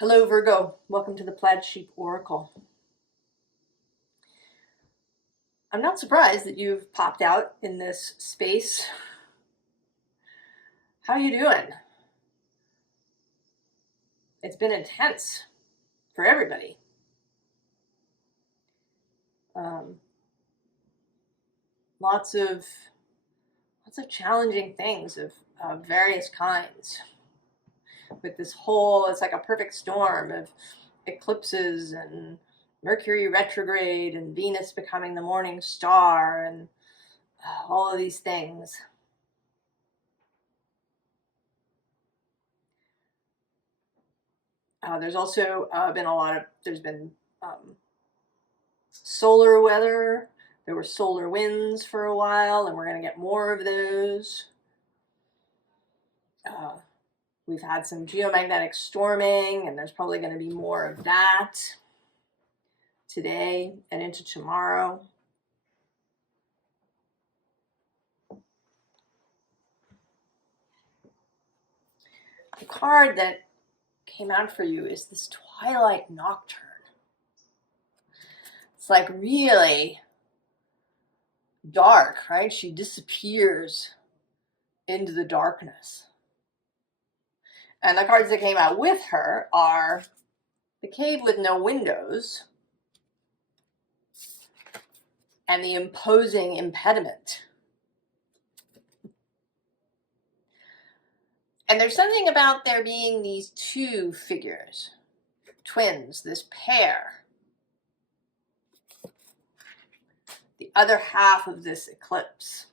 Hello Virgo, welcome to the Plaid Sheep Oracle. I'm not surprised that you've popped out in this space. How are you doing? It's been intense for everybody. Lots of challenging things of various kinds. With this whole, it's like a perfect storm of eclipses and Mercury retrograde and Venus becoming the morning star and all of these things. There's also there's been solar weather. There were solar winds for a while, and we're going to get more of those. We've had some geomagnetic storming, and there's probably going to be more of that today and into tomorrow. The card that came out for you is this Twilight Nocturne. It's like really dark, right? She disappears into the darkness. And the cards that came out with her are the Cave with No Windows and the Imposing Impediment. And there's something about there being these two figures, twins, this pair, the other half of this eclipse.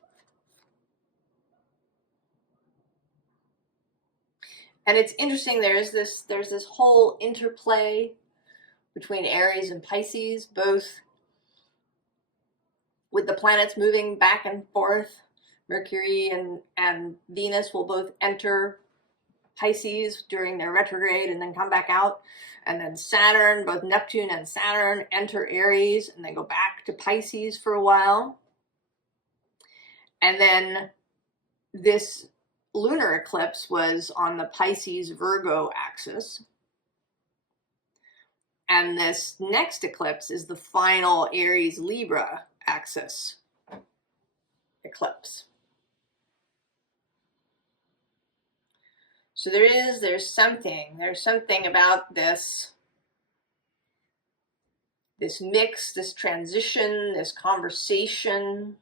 And it's interesting, there's this whole interplay between Aries and Pisces, both with the planets moving back and forth. Mercury and Venus will both enter Pisces during their retrograde and then come back out. And then Saturn, both Neptune and Saturn, enter Aries and they go back to Pisces for a while. And then this lunar eclipse was on the Pisces-Virgo axis. And this next eclipse is the final Aries-Libra axis eclipse. So there's something about this mix, this transition, this conversation,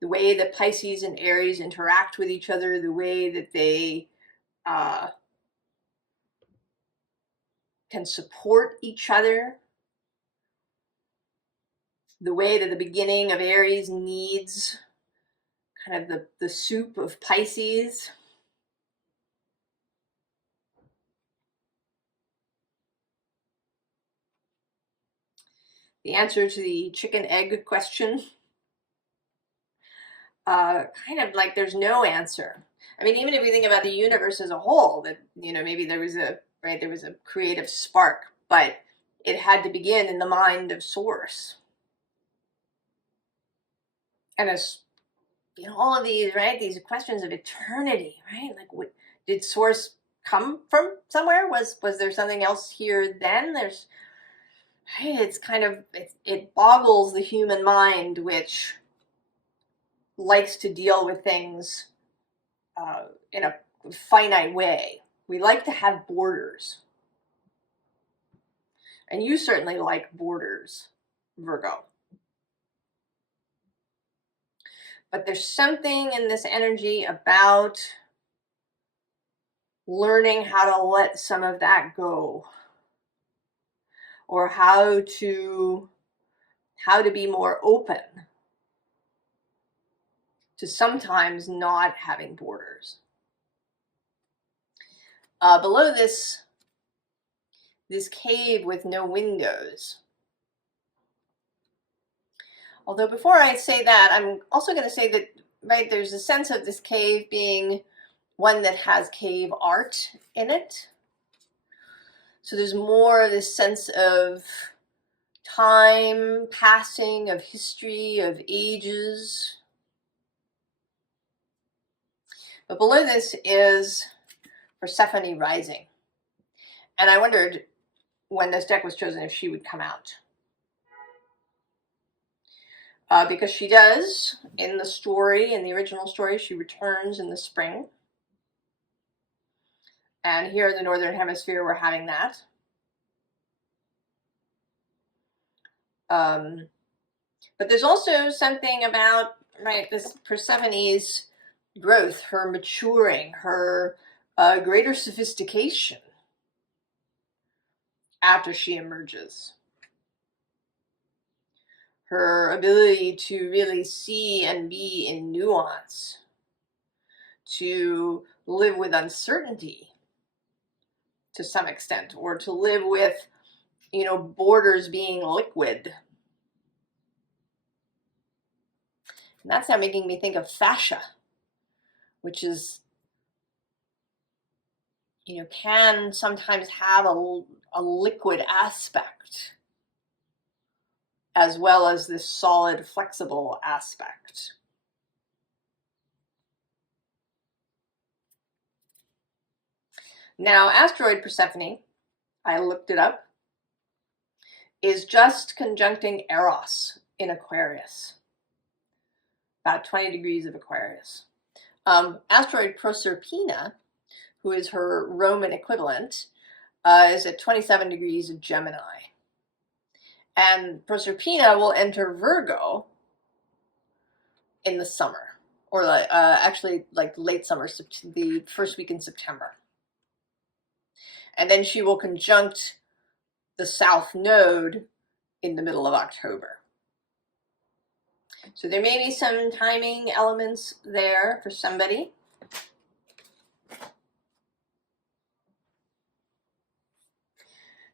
the way that Pisces and Aries interact with each other, the way that they can support each other, the way that the beginning of Aries needs kind of the soup of Pisces. The answer to the chicken egg question, kind of like there's no answer. I mean, even if we think about the universe as a whole, that, you know, maybe there was a creative spark, but it had to begin in the mind of Source. And as you know, all of these, right, these questions of eternity, right? Like, did Source come from somewhere? Was there something else here then? There's, right, it's kind of, it boggles the human mind, which likes to deal with things in a finite way. We like to have borders. And you certainly like borders, Virgo. But there's something in this energy about learning how to let some of that go, or how to be more open to sometimes not having borders. Below this cave with no windows. Although before I say that, I'm also going to say that, right, there's a sense of this cave being one that has cave art in it. So there's more of this sense of time passing, of history, of ages. But below this is Persephone rising. And I wondered when this deck was chosen if she would come out. Because she does, in the story, in the original story, she returns in the spring. And here in the Northern Hemisphere, we're having that. But there's also something about, right, this Persephone's growth, her maturing, her greater sophistication after she emerges. Her ability to really see and be in nuance, to live with uncertainty to some extent, or to live with, you know, borders being liquid. And that's now making me think of fascia, which is, you know, can sometimes have a liquid aspect as well as this solid, flexible aspect. Now, asteroid Persephone, I looked it up, is just conjuncting Eros in Aquarius, about 20 degrees of Aquarius. Asteroid Proserpina, who is her Roman equivalent, is at 27 degrees of Gemini. And Proserpina will enter Virgo in the summer, or actually like late summer, the first week in September. And then she will conjunct the South Node in the middle of October. So there may be some timing elements there for somebody.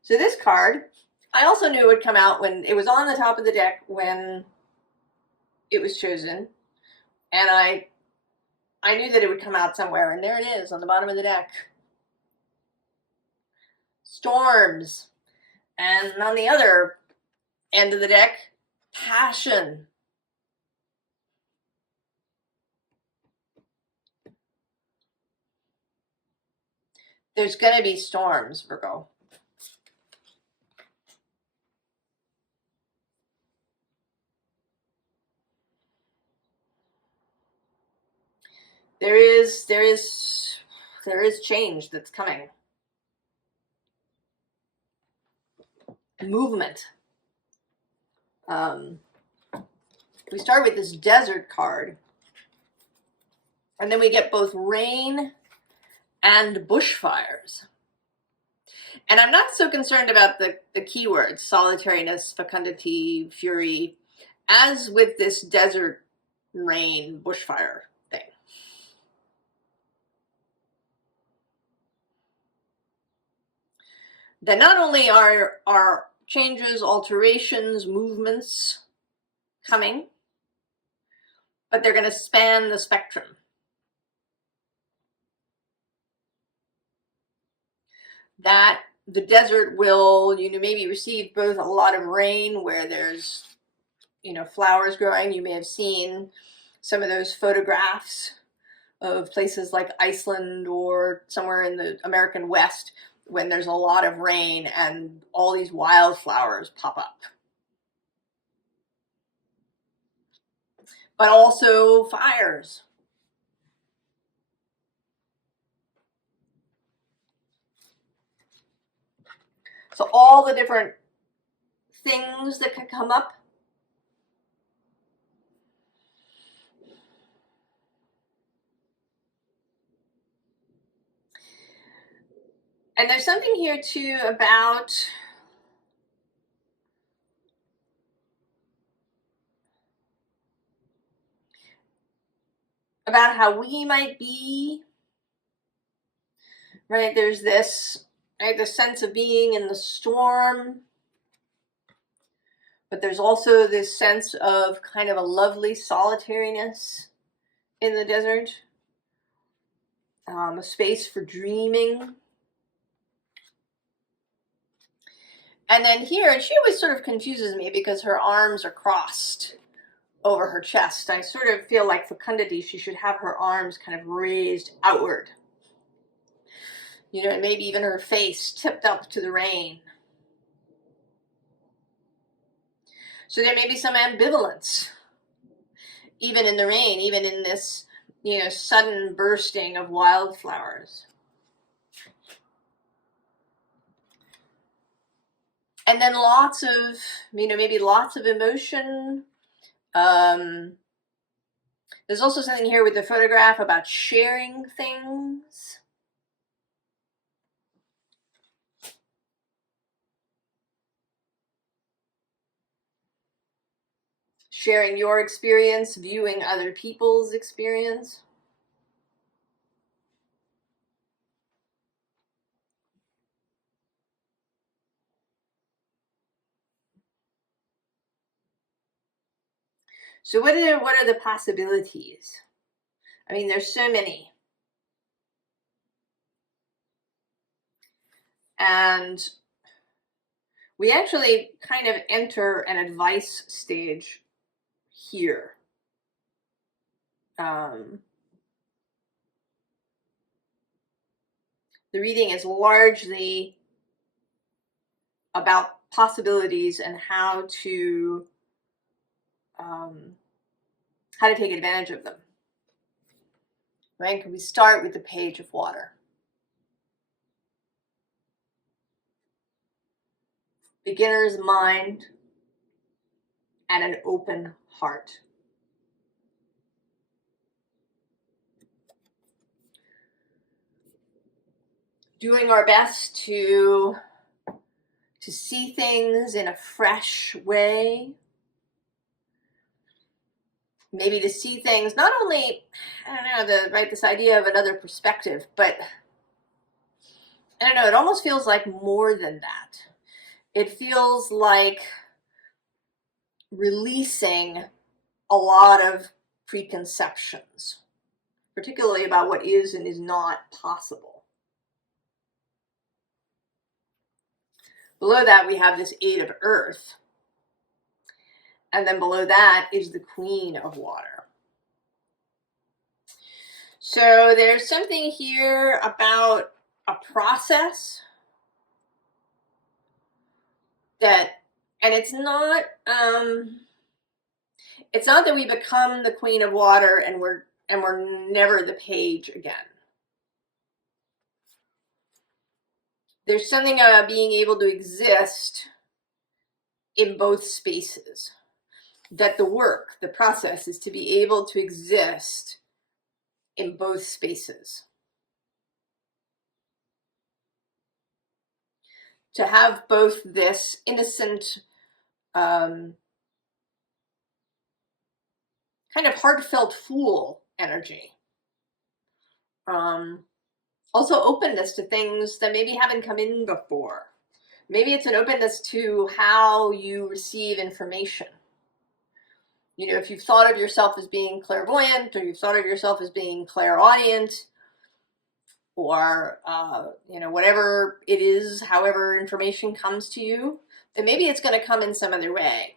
So this card, I also knew it would come out when it was on the top of the deck when it was chosen. And I knew that it would come out somewhere, and there it is on the bottom of the deck. Storms. And on the other end of the deck, passion. There's going to be storms, Virgo. There is change that's coming. Movement. We start with this desert card, and then we get both rain and bushfires. And I'm not so concerned about the keywords, solitariness, fecundity, fury, as with this desert rain bushfire thing. That not only are changes, alterations, movements coming, but they're going to span the spectrum. That the desert will, you know, maybe receive both a lot of rain where there's, you know, flowers growing. You may have seen some of those photographs of places like Iceland or somewhere in the American West when there's a lot of rain and all these wildflowers pop up. But also fires. So all the different things that can come up. And there's something here too about how we might be, right? There's this, right, the sense of being in the storm, but there's also this sense of kind of a lovely solitariness in the desert, a space for dreaming. And then here, and she always sort of confuses me because her arms are crossed over her chest. I sort of feel like fecundity, she should have her arms kind of raised outward. You know, and maybe even her face tipped up to the rain. So there may be some ambivalence, even in the rain, even in this, you know, sudden bursting of wildflowers. And then lots of, you know, maybe lots of emotion. There's also something here with the photograph about sharing things. Sharing your experience, viewing other people's experience. So what are the possibilities? I mean, there's so many. And we actually kind of enter an advice stage here. The reading is largely about possibilities and how to take advantage of them. Right? Can we start with the Page of Water? Beginner's mind and an open heart. Doing our best to see things in a fresh way. Maybe to see things not only, I don't know, this idea of another perspective, but I don't know, it almost feels like more than that. It feels like releasing a lot of preconceptions, particularly about what is and is not possible. Below that, we have this Eight of Earth. And then below that is the Queen of Water. So there's something here about a process that, and it's not that we become the Queen of Water and we're never the page again. There's something about being able to exist in both spaces. That the work, the process, is to be able to exist in both spaces. To have both this innocent, kind of heartfelt fool energy. Also openness to things that maybe haven't come in before. Maybe it's an openness to how you receive information. You know, if you've thought of yourself as being clairvoyant, or you've thought of yourself as being clairaudient, or, you know, whatever it is, however information comes to you, then maybe it's going to come in some other way.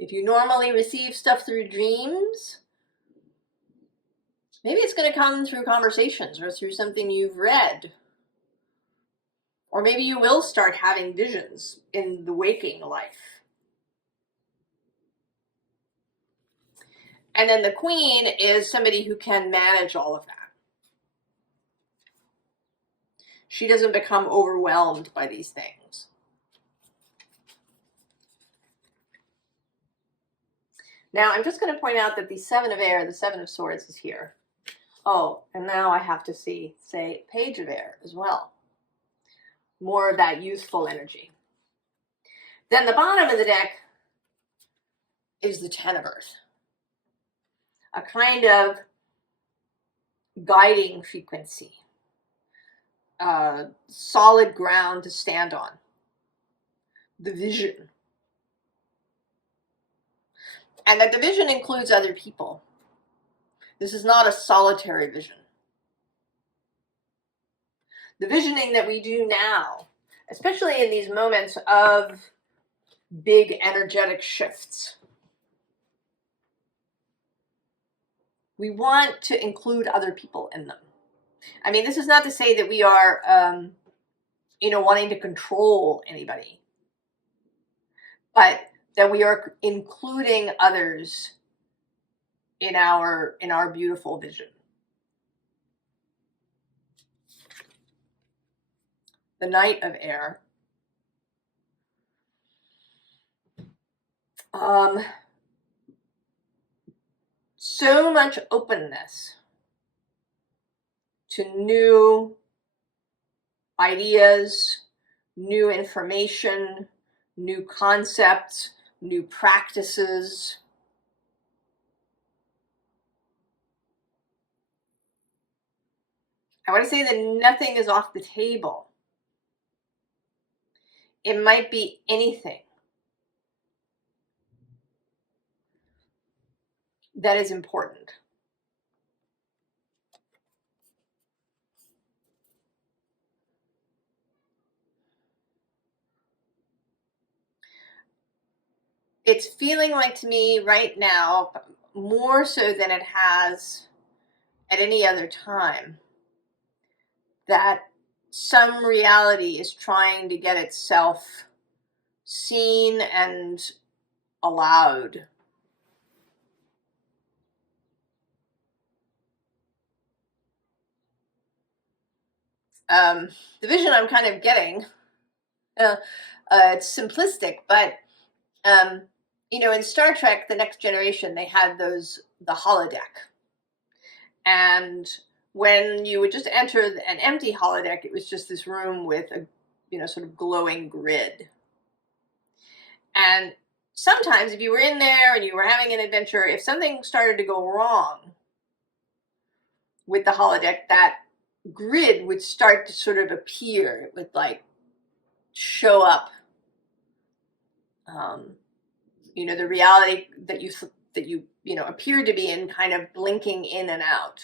If you normally receive stuff through dreams, maybe it's going to come through conversations or through something you've read. Or maybe you will start having visions in the waking life. And then the Queen is somebody who can manage all of that. She doesn't become overwhelmed by these things. Now, I'm just going to point out that the Seven of Air, the Seven of Swords, is here. Oh, and now I have to say Page of Air as well. More of that youthful energy. Then the bottom of the deck is the Ten of Earth. A kind of guiding frequency. Solid ground to stand on. The vision. And that the vision includes other people. This is not a solitary vision. The visioning that we do now, especially in these moments of big energetic shifts, we want to include other people in them. I mean, this is not to say that we are, wanting to control anybody, but that we are including others in our beautiful vision. The Knight of Air. So much openness to new ideas, new information, new concepts, new practices. I want to say that nothing is off the table. It might be anything that is important. It's feeling like to me right now, more so than it has at any other time, that some reality is trying to get itself seen and allowed. The vision I'm kind of getting, it's simplistic, but in Star Trek, The Next Generation, they had the holodeck. And when you would just enter an empty holodeck, it was just this room with a, sort of glowing grid. And sometimes if you were in there and you were having an adventure, if something started to go wrong with the holodeck, that grid would start to sort of appear. It would like show up. The reality that you appeared to be in kind of blinking in and out.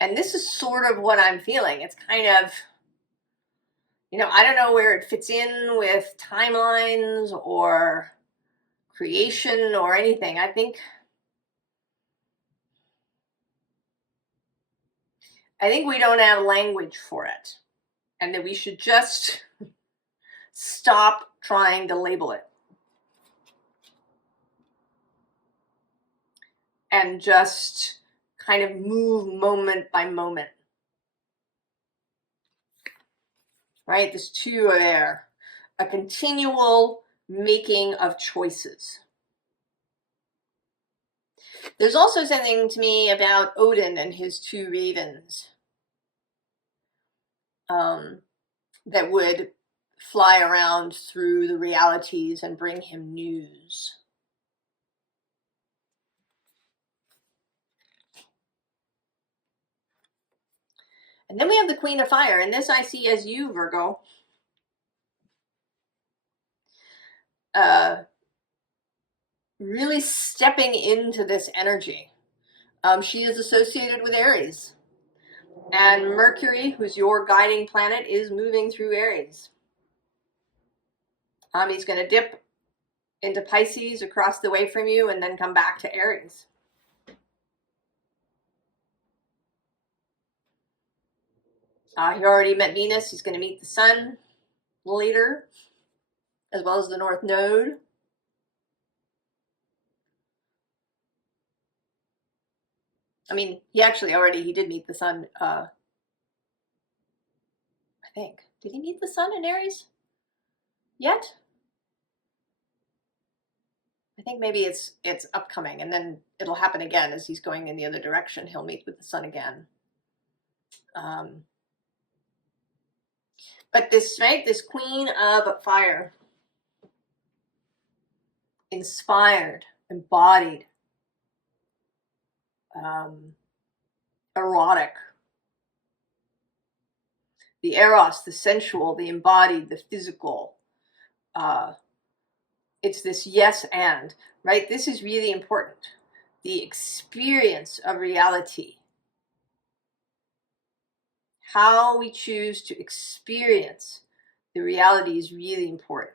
And this is sort of what I'm feeling. It's kind of, I don't know where it fits in with timelines or creation or anything. I think we don't have language for it, and that we should just stop trying to label it and just kind of move moment by moment. Right? This Two of Air, a continual making of choices. There's also something to me about Odin and his two ravens that would fly around through the realities and bring him news. And then we have the Queen of Fire, and this I see as you, Virgo. Really stepping into this energy. She is associated with Aries. And Mercury, who's your guiding planet, is moving through Aries. He's going to dip into Pisces across the way from you and then come back to Aries. He already met Venus. He's going to meet the Sun later, as well as the North Node. I mean, he did meet the Sun. I think. Did he meet the Sun in Aries yet? I think maybe it's upcoming, and then it'll happen again as he's going in the other direction. He'll meet with the Sun again. But this Queen of Fire, inspired, embodied, erotic, the eros, the sensual, the embodied, the physical. It's this yes and, right? This is really important. The experience of reality. How we choose to experience the reality is really important.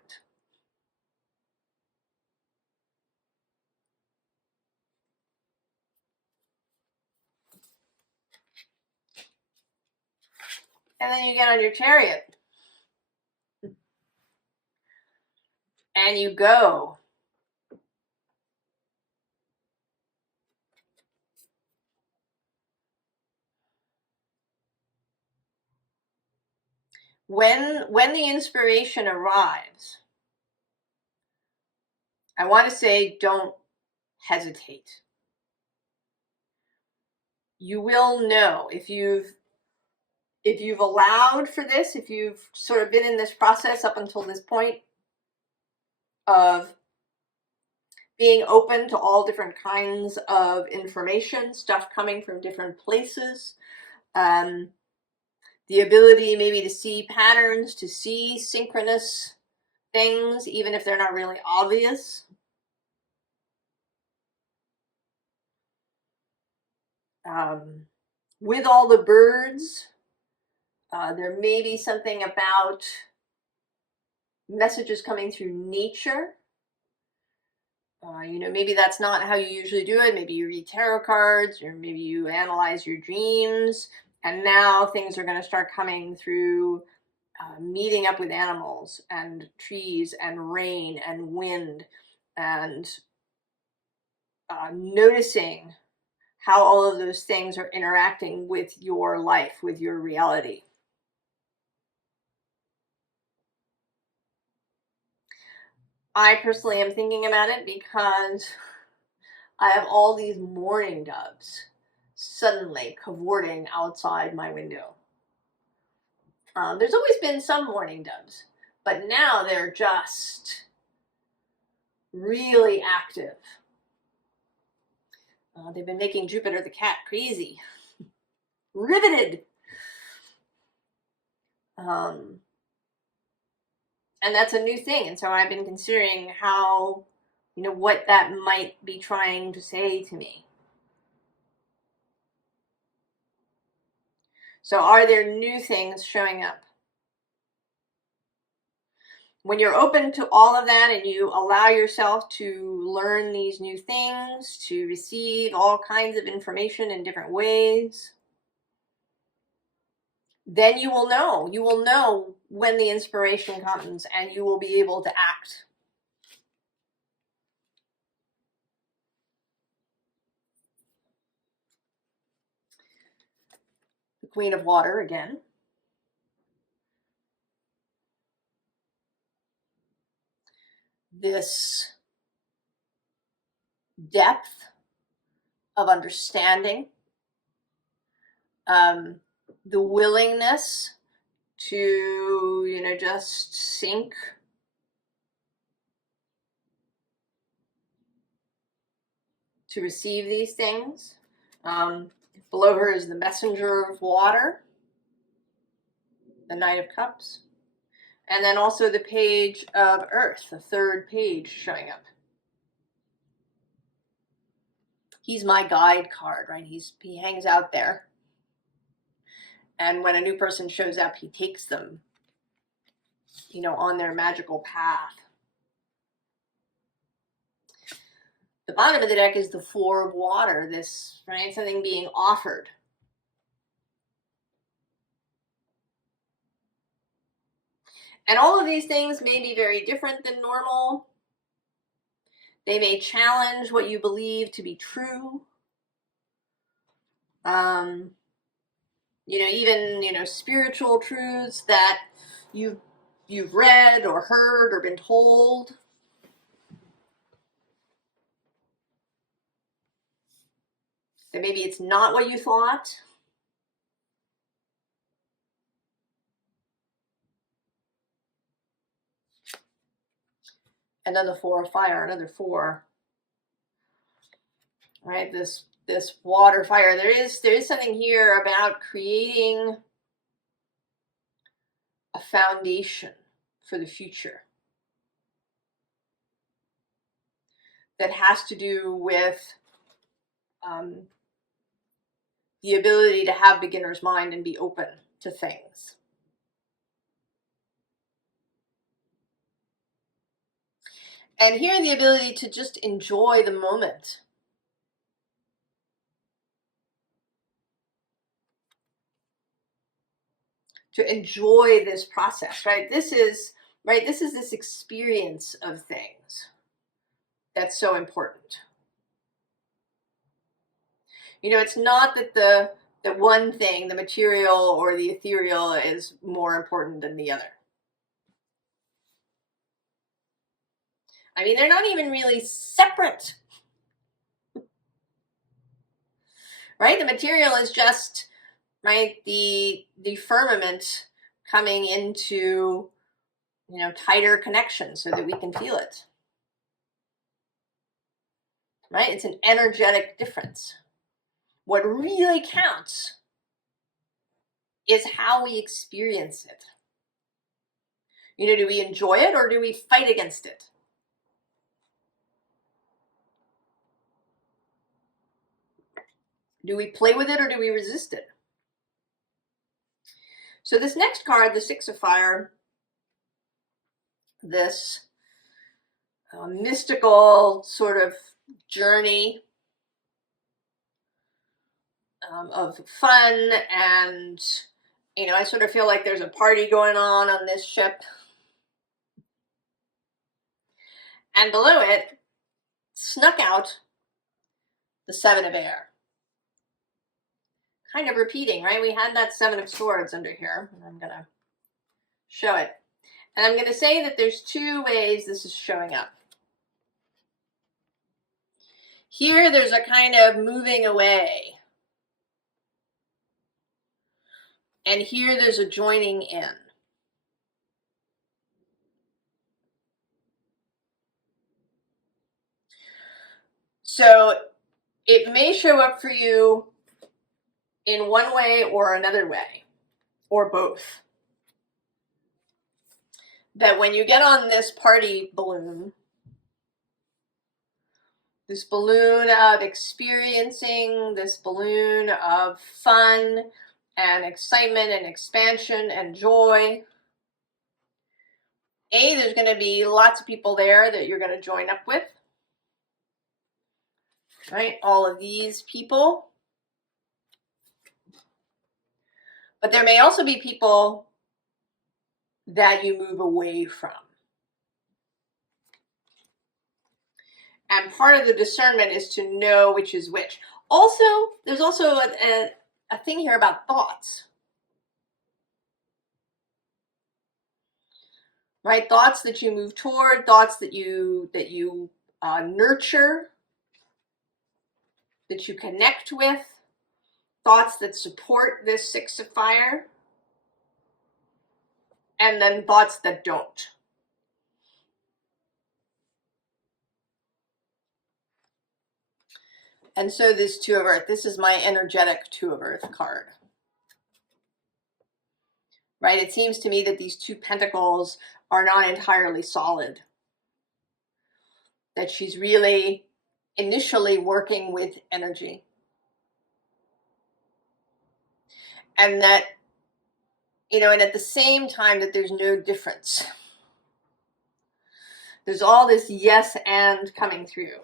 And then you get on your chariot. And you go. When the inspiration arrives, I want to say don't hesitate. You will know if you've allowed for this, if you've sort of been in this process up until this point of being open to all different kinds of information, stuff coming from different places, the ability maybe to see patterns, to see synchronous things, even if they're not really obvious. With all the birds, there may be something about messages coming through nature. You know, maybe that's not how you usually do it. Maybe you read tarot cards, or maybe you analyze your dreams, and now things are going to start coming through meeting up with animals and trees and rain and wind, and noticing how all of those things are interacting with your life, with your reality. I personally am thinking about it because I have all these mourning doves suddenly cavorting outside my window. There's always been some mourning doves, but now they're just really active. They've been making Jupiter the cat crazy. Riveted. And that's a new thing. And so I've been considering how, you know, what that might be trying to say to me. So are there new things showing up? When you're open to all of that and you allow yourself to learn these new things, to receive all kinds of information in different ways, then you will know. You will know when the inspiration comes, and you will be able to act. The Queen of Water again. This depth of understanding, the willingness to, you know, just sink to receive these things. Below her is the Messenger of Water, the Knight of Cups, and then also the Page of Earth, the third page showing up. He's my guide card, right? He hangs out there. And when a new person shows up, he takes them, you know, on their magical path. The bottom of the deck is the Four of Water, this, right, something being offered. And all of these things may be very different than normal. They may challenge what you believe to be true. You know, even, you know, spiritual truths that you've read or heard or been told. That maybe it's not what you thought. And then the Four of Fire, another four. Right, this water fire. There is something here about creating a foundation for the future that has to do with the ability to have beginner's mind and be open to things. And here the ability to just enjoy the moment. to enjoy this process, right? This is this experience of things that's so important. You know, it's not that the one thing, the material or the ethereal, is more important than the other. I mean, they're not even really separate. Right? The material is just, right, the firmament coming into, you know, tighter connections so that we can feel it. Right? It's an energetic difference. What really counts is how we experience it. You know, do we enjoy it or do we fight against it? Do we play with it or do we resist it? So this next card, the Six of Fire, this mystical sort of journey of fun, and, you know, I sort of feel like there's a party going on this ship. And below it, snuck out the Seven of Air. Kind of repeating, right? We had that Seven of Swords under here, and I'm going to show it. And I'm going to say that there's two ways this is showing up. Here, there's a kind of moving away. And here, there's a joining in. So it may show up for you in one way or another way, or both. That when you get on this party balloon, this balloon of experiencing, this balloon of fun and excitement and expansion and joy, there's going to be lots of people there that you're going to join up with, right? All of these people. But there may also be people that you move away from. And part of the discernment is to know which is which. Also, there's also a thing here about thoughts. Right? Thoughts that you move toward, thoughts that you nurture, that you connect with, thoughts that support this Six of Fire, and then thoughts that don't. And so this Two of Earth, this is my energetic Two of Earth card. Right? It seems to me that these two pentacles are not entirely solid. That she's really initially working with energy. And that, you know, and at the same time that there's no difference. There's all this yes and coming through.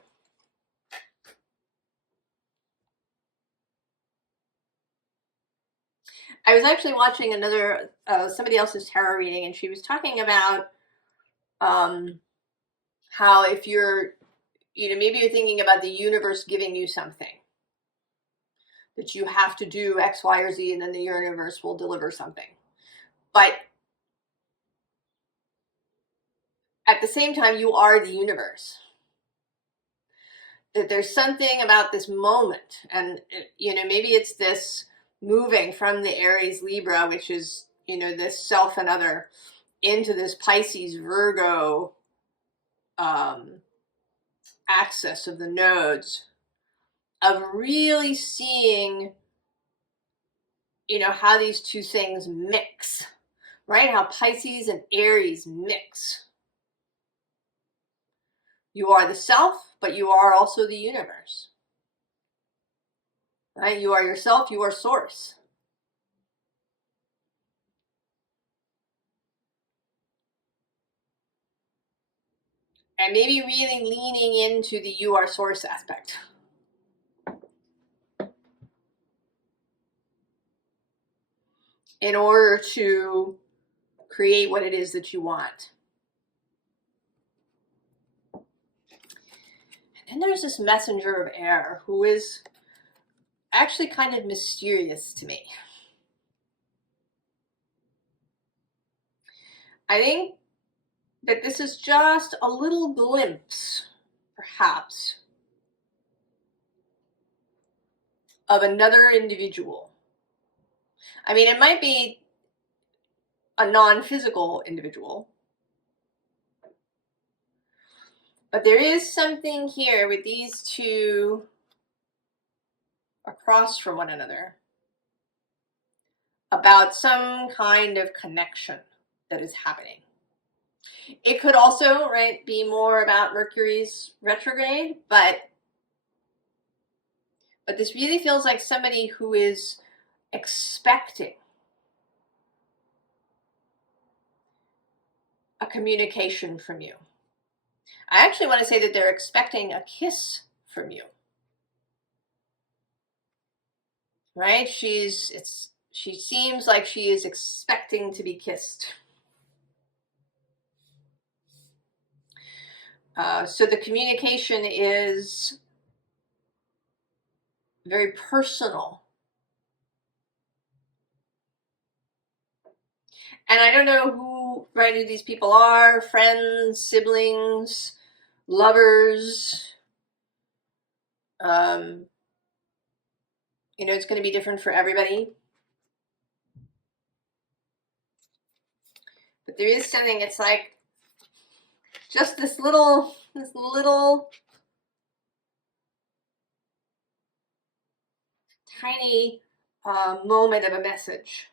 I was actually watching another, somebody else's tarot reading, and she was talking about how if you're, you know, maybe you're thinking about the universe giving you something, that you have to do X, Y, or Z, and then the universe will deliver something. But at the same time, you are the universe. That there's something about this moment, and, you know, maybe it's this moving from the Aries Libra, which is, you know, this self and other, into this Pisces Virgo axis of the nodes, of really seeing, you know, how these two things mix, right? How Pisces and Aries mix. You are the self, but you are also the universe. Right? You are yourself, you are source. And maybe really leaning into the you are source aspect. in order to create what it is that you want. And then there's this messenger of air who is actually kind of mysterious to me. I think that this is just a little glimpse, perhaps, of another individual. I mean, it might be a non-physical individual, but there is something here with these two across from one another about some kind of connection that is happening. It could also, right, be more about Mercury's retrograde, but this really feels like somebody who is expecting a communication from you. I actually want to say that they're expecting a kiss from you. Right? She seems like she is expecting to be kissed. So the communication is very personal. And I don't know who these people are, friends, siblings, lovers. You know, it's going to be different for everybody. But there is something, it's like just this little tiny moment of a message.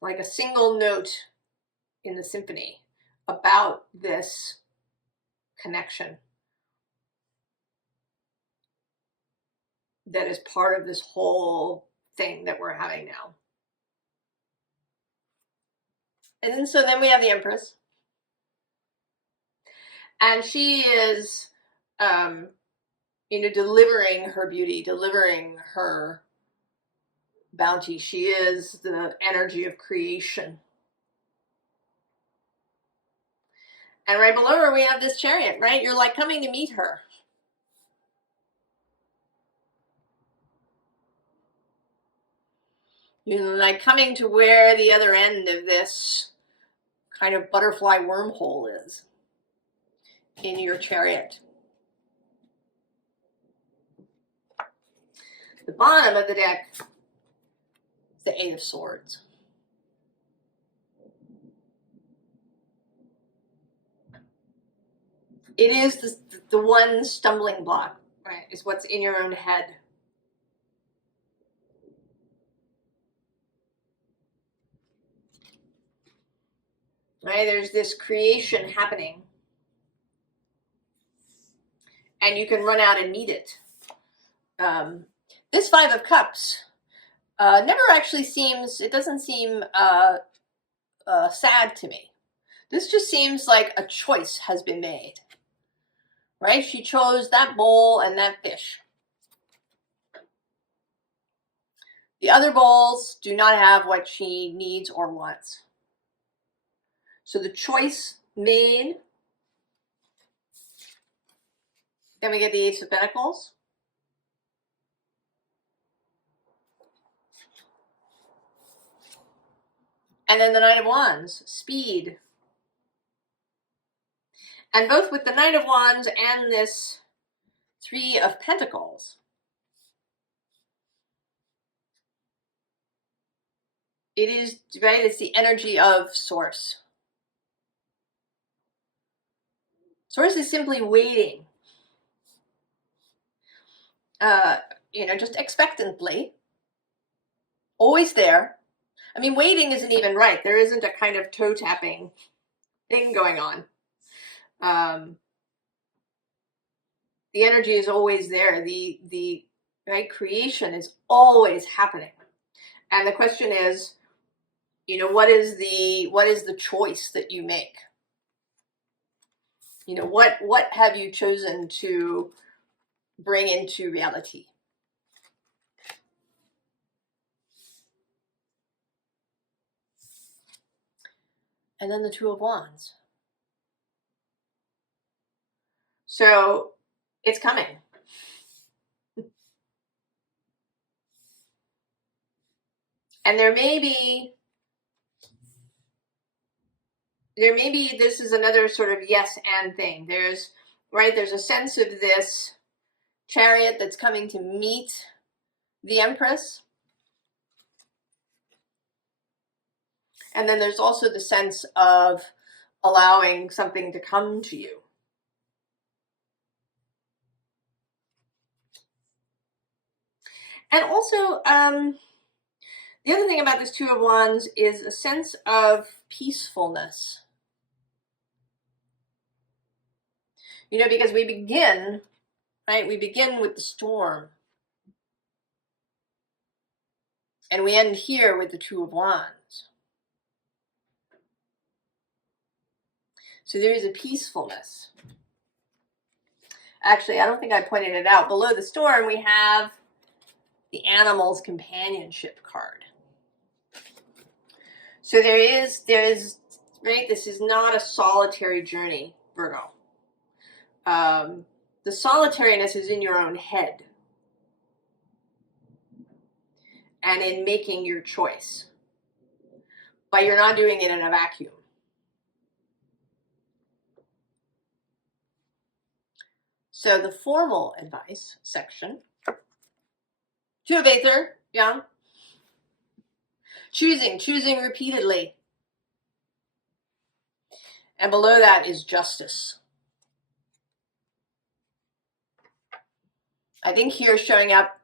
Like a single note in the symphony about this connection that is part of this whole thing that we're having now. And then we have the Empress. And she is, you know, delivering her beauty, delivering her bounty. She is the energy of creation. And right below her, we have this Chariot, right? You're like coming to meet her. You're like coming to where the other end of this kind of butterfly wormhole is in your Chariot. The bottom of the deck is the Eight of Swords. It is the one stumbling block, right? Is what's in your own head. Right? There's this creation happening. And you can run out and meet it. This Five of Cups never actually seems, it doesn't seem sad to me. This just seems like a choice has been made. Right? She chose that bowl and that fish. The other bowls do not have what she needs or wants. So the choice made. Then we get the Ace of Pentacles. And then the Knight of Wands, speed. And both with the Knight of Wands and this Three of Pentacles, it is, right, it's the energy of Source. Source is simply waiting. You know, just expectantly. Always there. I mean, waiting isn't even right. There isn't a kind of toe tapping thing going on. The energy is always there. The right creation is always happening. And the question is, you know, what is the choice that you make? You know, what have you chosen to bring into reality? And then the Two of Wands. So it's coming. And there may be, this is another sort of yes and thing. There's a sense of this Chariot that's coming to meet the Empress. And then there's also the sense of allowing something to come to you. And also, the other thing about this Two of Wands is a sense of peacefulness. You know, because we begin, right? We begin with the storm. And we end here with the Two of Wands. So there is a peacefulness. Actually, I don't think I pointed it out. Below the storm, we have the Animals Companionship card. So there is, right? This is not a solitary journey, Virgo. The solitariness is in your own head and in making your choice, but you're not doing it in a vacuum. So the formal advice section, Two of Aether, yeah. Choosing repeatedly. And below that is Justice. I think here showing up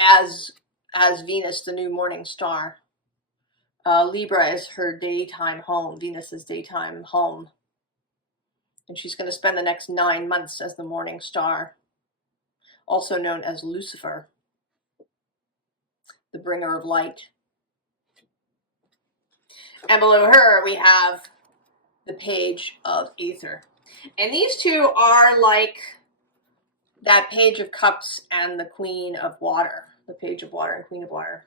as Venus, the new morning star. Libra is her daytime home, Venus's daytime home. And she's going to spend the next 9 months as the morning star, also known as Lucifer, the bringer of light. And below her, we have the Page of Aether. And these two are like that Page of Cups and the Queen of Water, the Page of Water and Queen of Water.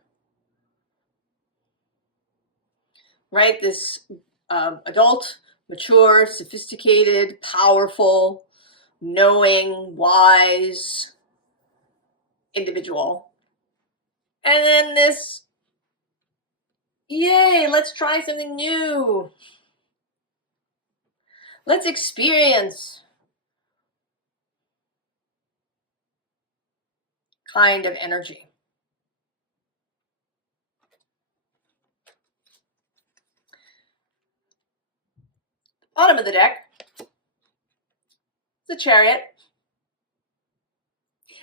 Right? This adult, mature, sophisticated, powerful, knowing, wise individual. And then this, yay, let's try something new. Let's experience kind of energy. Bottom of the deck, the Chariot.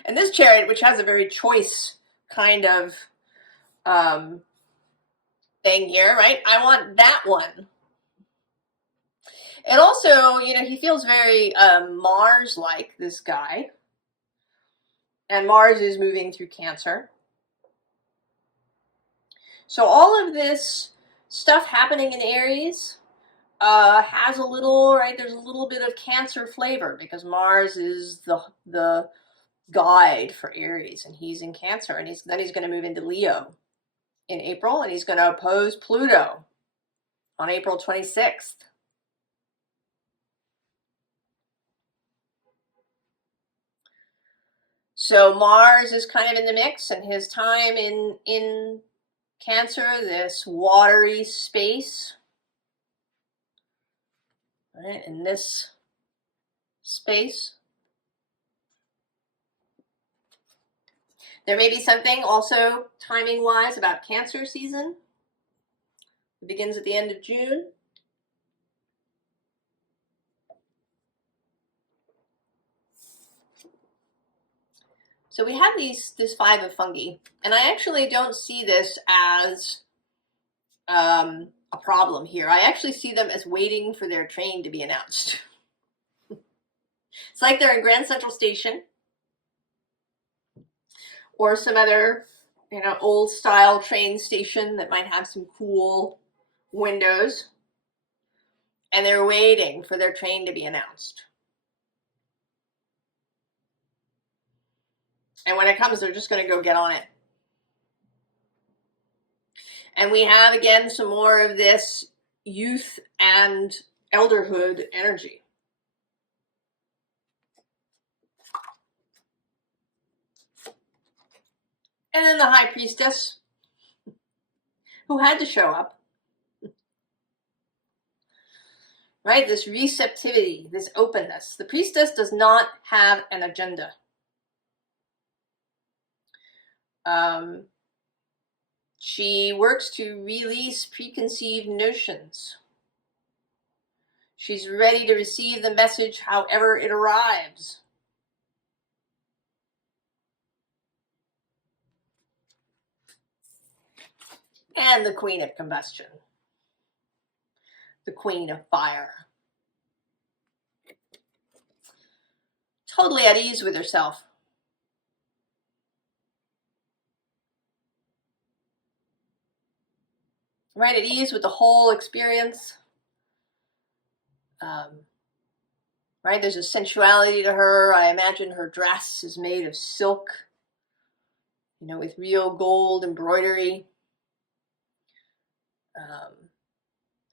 And this Chariot, which has a very choice kind of thing here, right? I want that one. And also, you know, he feels very Mars-like, this guy. And Mars is moving through Cancer. So all of this stuff happening in Aries has a little, right, there's a little bit of Cancer flavor because Mars is the guide for Aries, and he's in Cancer, and then he's going to move into Leo in April, and he's going to oppose Pluto on April 26th. So Mars is kind of in the mix, and his time in Cancer, this watery space, right, in this space. There may be something also timing-wise about Cancer season. It begins at the end of June. So we have this Five of Fungi, and I actually don't see this as a problem here. I actually see them as waiting for their train to be announced. It's like they're in Grand Central Station or some other, you know, old style train station that might have some cool windows, and they're waiting for their train to be announced. And when it comes, they're just going to go get on it. And we have again some more of this youth and elderhood energy. And then the High Priestess, who had to show up. Right? This receptivity, this openness. The Priestess does not have an agenda. She works to release preconceived notions. She's ready to receive the message however it arrives. And the Queen of Combustion. The Queen of Fire. Totally at ease with herself. Right, at ease with the whole experience. Right, there's a sensuality to her. I imagine her dress is made of silk, you know, with real gold embroidery.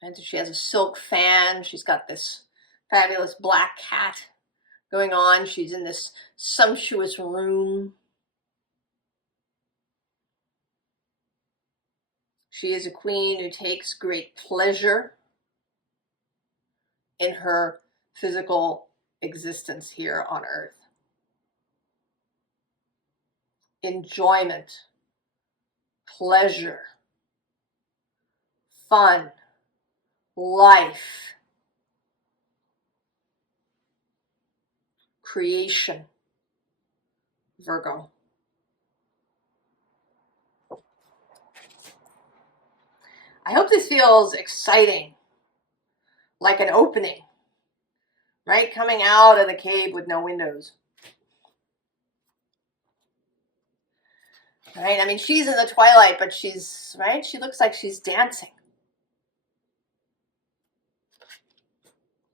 And she has a silk fan. She's got this fabulous black hat going on. She's in this sumptuous room. She is a queen who takes great pleasure in her physical existence here on earth. Enjoyment, pleasure, fun, life, creation, Virgo. I hope this feels exciting, like an opening, right? Coming out of the cave with no windows. Right? I mean, she's in the twilight, but she's, right? She looks like she's dancing.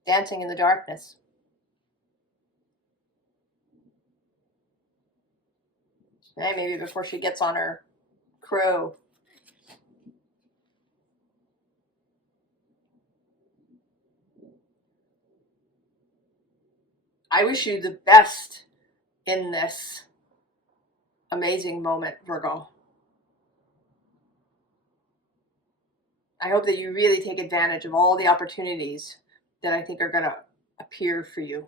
Dancing in the darkness. Right? Maybe before she gets on her crow. I wish you the best in this amazing moment, Virgo. I hope that you really take advantage of all the opportunities that I think are going to appear for you.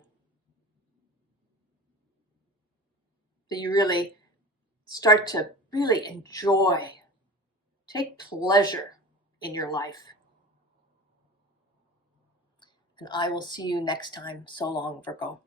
That you really start to really enjoy, take pleasure in your life. And I will see you next time. So long, Virgo.